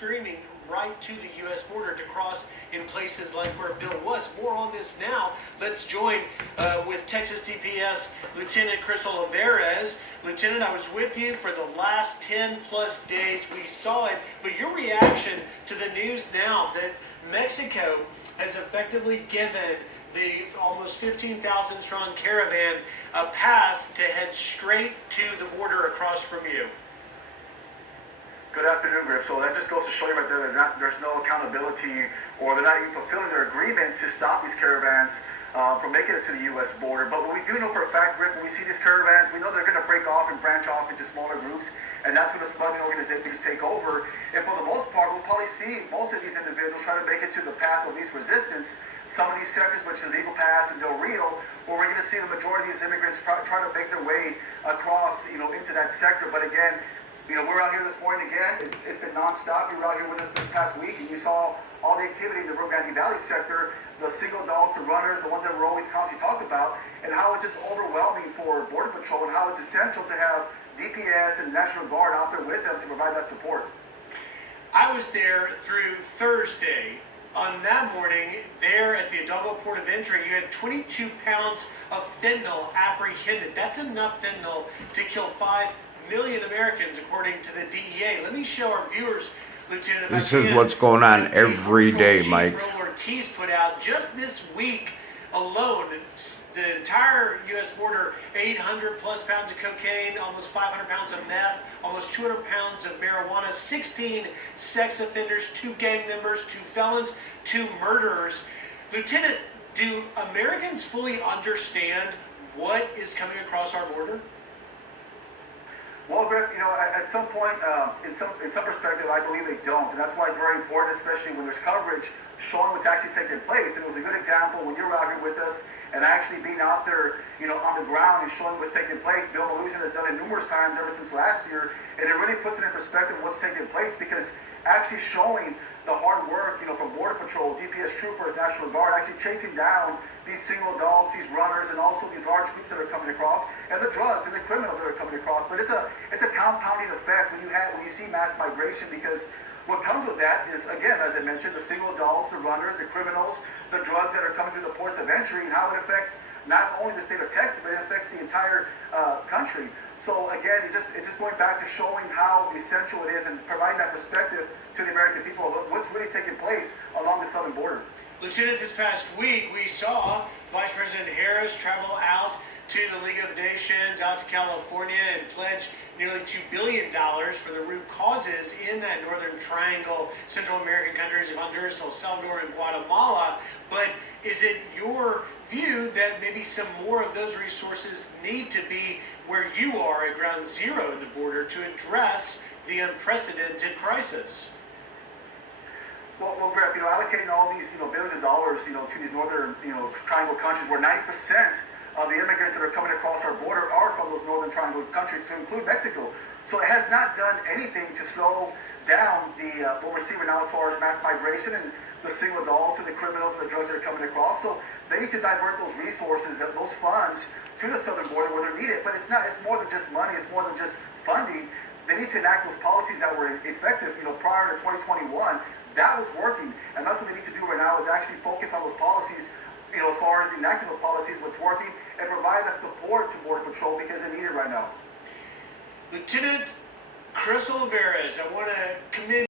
streaming right to the U.S. border to cross in places like where Bill was. More on this now. Let's join with Texas DPS Lieutenant Chris Olivares. Lieutenant, I was with you for the last 10 plus days. We saw it, but your reaction to the news now that Mexico has effectively given the almost 15,000 strong caravan a pass to head straight to the border across from you. Good afternoon, Griff. So that just goes to show you right there that there's no accountability, or they're not even fulfilling their agreement to stop these caravans from making it to the U.S. border. But what we do know for a fact, Griff, when we see these caravans, we know they're going to break off and branch off into smaller groups, and that's when the smuggling organizations take over. And for the most part, we'll probably see most of these individuals try to make it to the path of least resistance. Some of these sectors, which is Eagle Pass and Del Rio, where we're going to see the majority of these immigrants try to make their way across, into that sector. But again, we're out here this morning again. It's been nonstop. You were out here with us this past week, and you saw all the activity in the Rio Grande Valley sector, the single adults, the runners, the ones that we're always constantly talking about, and how it's just overwhelming for Border Patrol and how it's essential to have DPS and National Guard out there with them to provide that support. I was there through Thursday. On that morning, there at the Hidalgo Port of Entry, you had 22 pounds of fentanyl apprehended. That's enough fentanyl to kill 5 million Americans, according to the DEA. Let me show our viewers, Lieutenant. This is what's going on every day, Mike. Chief Ortiz put out just this week alone, the entire U.S. border, 800 plus pounds of cocaine, almost 500 pounds of meth, almost 200 pounds of marijuana, 16 sex offenders, 2 gang members, 2 felons, 2 murderers. Lieutenant, do Americans fully understand what is coming across our border? Well, Griff, at some point, in some perspective, I believe they don't, and that's why it's very important, especially when there's coverage showing what's actually taking place. And it was a good example when you were out here with us and actually being out there, on the ground and showing what's taking place. Bill Melugin has done it numerous times ever since last year, and it really puts it in perspective what's taking place, because actually showing the hard work, from Border Patrol, DPS troopers, National Guard, actually chasing down these single adults, these runners, and also these large groups that are coming across, and the drugs and the criminals that are coming across. But it's a compounding effect when you see mass migration, because what comes with that is, again, as I mentioned, the single adults, the runners, the criminals, the drugs that are coming through the ports of entry, and how it affects not only the state of Texas, but it affects the entire country. So again, it's just going back to showing how essential it is and providing that perspective to the American people of what's really taking place along the southern border. Lieutenant, this past week we saw Vice President Harris travel out to the League of Nations, out to California, and pledge nearly $2 billion for the root causes in that northern triangle, Central American countries of Honduras, El Salvador, and Guatemala. But is it your view that maybe some more of those resources need to be where you are at ground zero in the border to address the unprecedented crisis? Well, Griff, allocating all these, billions of dollars, to these northern, triangle countries where 90% of the immigrants that are coming across our border are from those northern triangle countries, to include Mexico. So it has not done anything to slow down what we're seeing now as far as mass migration and the single adults and the criminals and the drugs that are coming across. So they need to divert those resources, those funds, to the southern border where they're needed. But it's more than just money. It's more than just funding. They need to enact those policies that were effective, prior to 2021. That was working, and that's what they need to do right now, is actually focus on those policies, as far as enacting those policies, what's working, and provide that support to Border Patrol, because they need it right now. Lieutenant Chris Olivares, I want to commend